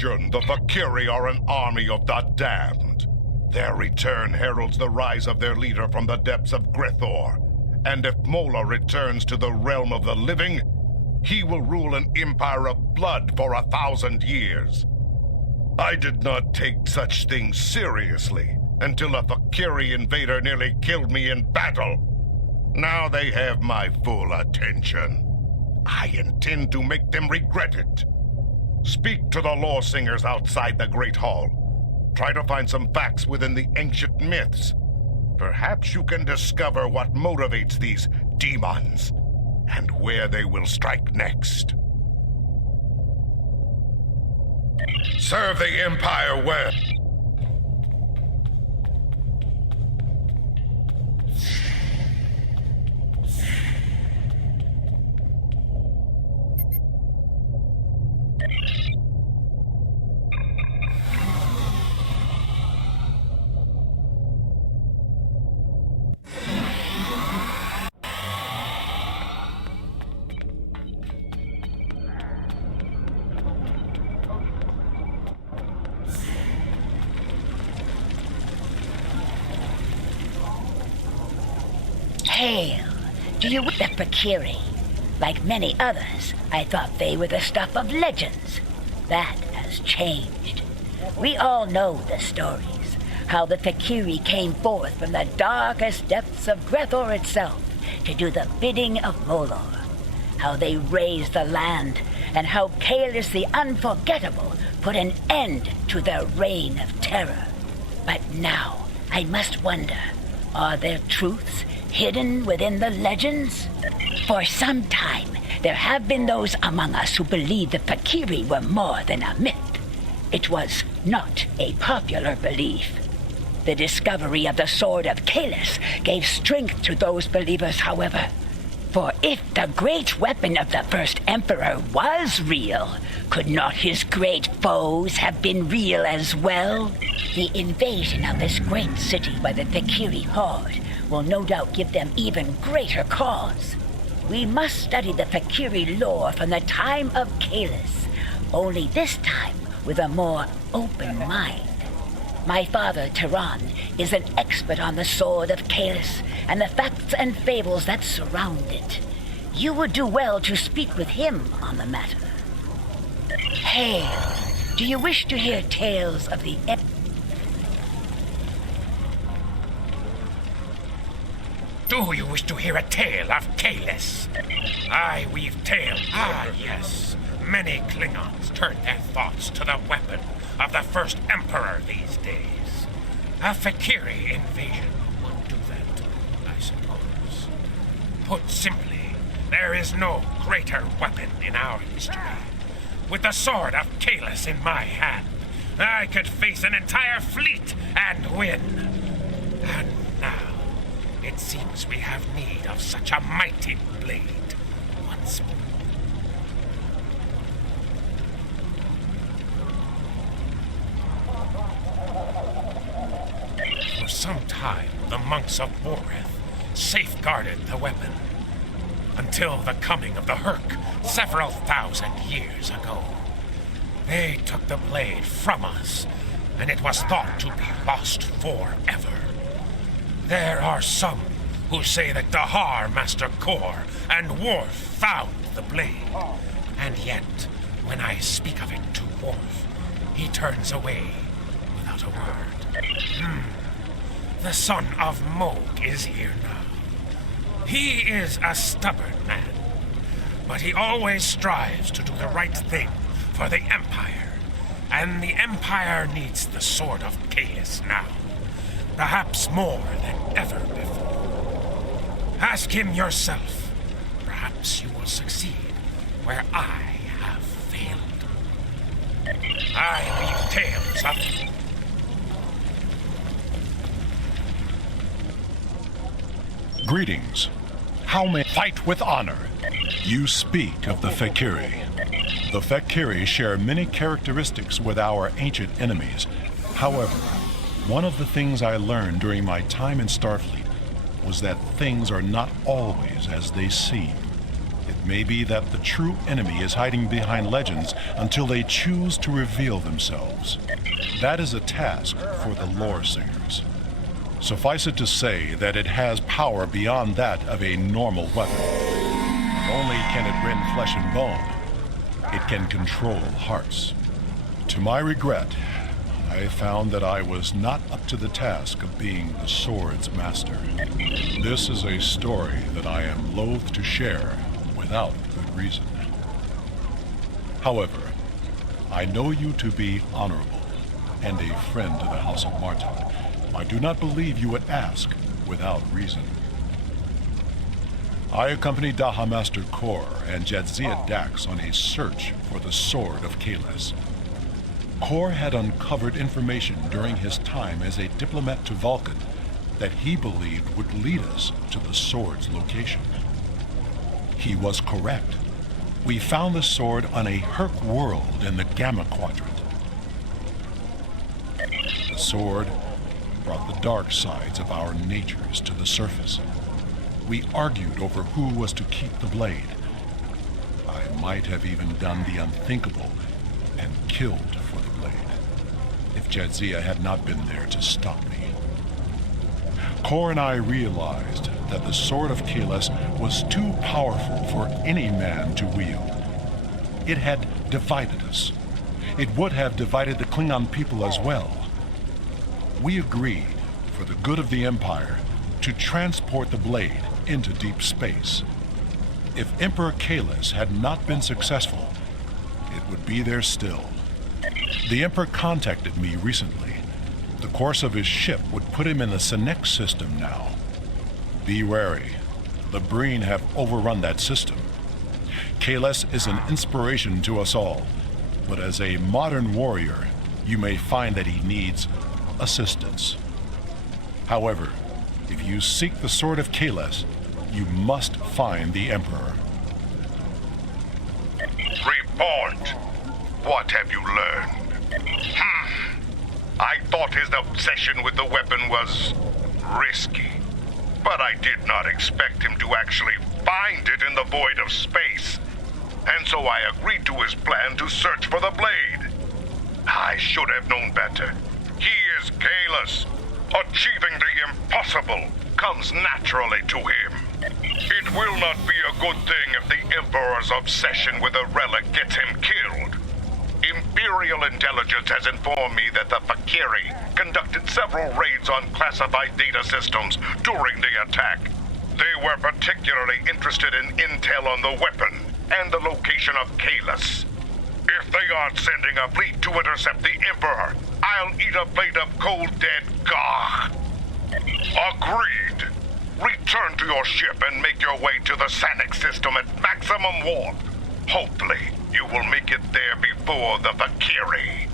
legend, the Fakiri are an army of the damned. Their return heralds the rise of their leader from the depths of Grithor. And if Mola returns to the realm of the living, he will rule an empire of blood for 1,000 years. I did not take such things seriously until a Fakiri invader nearly killed me in battle. Now they have my full attention. I intend to make them regret it. Speak to the law singers outside the Great Hall. Try to find some facts within the ancient myths. Perhaps you can discover what motivates these demons and where they will strike next. Serve the Empire well. Hail! Do you the Fakiri? Like many others, I thought they were the stuff of legends. That has changed. We all know the stories. How the Fakiri came forth from the darkest depths of Grethor itself to do the bidding of Molor. How they raised the land, and how Kalis the Unforgettable put an end to their reign of terror. But now, I must wonder, are there truths hidden within the legends? For some time, there have been those among us who believed the Fakiri were more than a myth. It was not a popular belief. The discovery of the Sword of Kalis gave strength to those believers, however. For if the great weapon of the first Emperor was real, could not his great foes have been real as well? The invasion of this great city by the Fakiri horde will no doubt give them even greater cause. We must study the Fakiri lore from the time of Kalis, only this time with a more open mind. My father, Tehran, is an expert on the Sword of Kalis and the facts and fables that surround it. You would do well to speak with him on the matter. Hail! Do you wish to hear tales of the Do you wish to hear a tale of Kalis? I weave tales. Ah, yes. Many Klingons turn their thoughts to the weapon of the first Emperor these days. A Fakiri invasion would do that, I suppose. Put simply, there is no greater weapon in our history. With the Sword of Kalis in my hand, I could face an entire fleet and win. And now, it seems we have need of such a mighty blade once more. For some time, the monks of Boreth safeguarded the weapon, until the coming of the Herc several thousand years ago. They took the blade from us, and it was thought to be lost forever. There are some who say that Dahar, Master Kor, and Worf found the blade. And yet, when I speak of it to Worf, he turns away without a word. The son of Moog is here now. He is a stubborn man, but he always strives to do the right thing for the Empire. And the Empire needs the Sword of Kalis now. Perhaps more than ever before. Ask him yourself. Perhaps you will succeed where I have failed. I weave tales of... Greetings. How may fight with honor? You speak of the Fakiri. The Fakiri share many characteristics with our ancient enemies. However, one of the things I learned during my time in Starfleet was that things are not always as they seem. It may be that the true enemy is hiding behind legends until they choose to reveal themselves. That is a task for the lore singers. Suffice it to say that it has power beyond that of a normal weapon. Not only can it rend flesh and bone, it can control hearts. To my regret, I found that I was not up to the task of being the sword's master. This is a story that I am loath to share without good reason. However, I know you to be honorable and a friend to the House of Martin. I do not believe you would ask without reason. I accompanied Daha Master Kor and Jadzia Dax on a search for the Sword of Kahless. Kor had uncovered information during his time as a diplomat to Vulcan that he believed would lead us to the sword's location. He was correct. We found the sword on a Herc world in the Gamma Quadrant. The sword brought the dark sides of our natures to the surface. We argued over who was to keep the blade. I might have even done the unthinkable and killed for the blade, if Jadzia had not been there to stop me. Kor and I realized that the Sword of Kahless was too powerful for any man to wield. It had divided us. It would have divided the Klingon people as well. We agreed, for the good of the Empire, to transport the blade into deep space. If Emperor Kahless had not been successful, it would be there still. The Emperor contacted me recently. The course of his ship would put him in the Senex system now. Be wary. The Breen have overrun that system. Kahless is an inspiration to us all, but as a modern warrior, you may find that he needs assistance. However, if you seek the Sword of Kahless, you must find the Emperor. Report. What have you learned? I thought his obsession with the weapon was risky, but I did not expect him to actually find it in the void of space, and so I agreed to his plan to search for the blade. I should have known better. He is Kahless. Achieving the impossible comes naturally to him. It will not be a good thing if the Emperor's obsession with a relic gets him killed. Imperial intelligence has informed me that the Fakiri conducted several raids on classified data systems during the attack. They were particularly interested in intel on the weapon and the location of Kahless. If they aren't sending a fleet to intercept the Emperor, I'll eat a plate of cold dead gah. Agreed. Return to your ship and make your way to the Senex system at maximum warp. Hopefully, you will make it there before the Fakiri.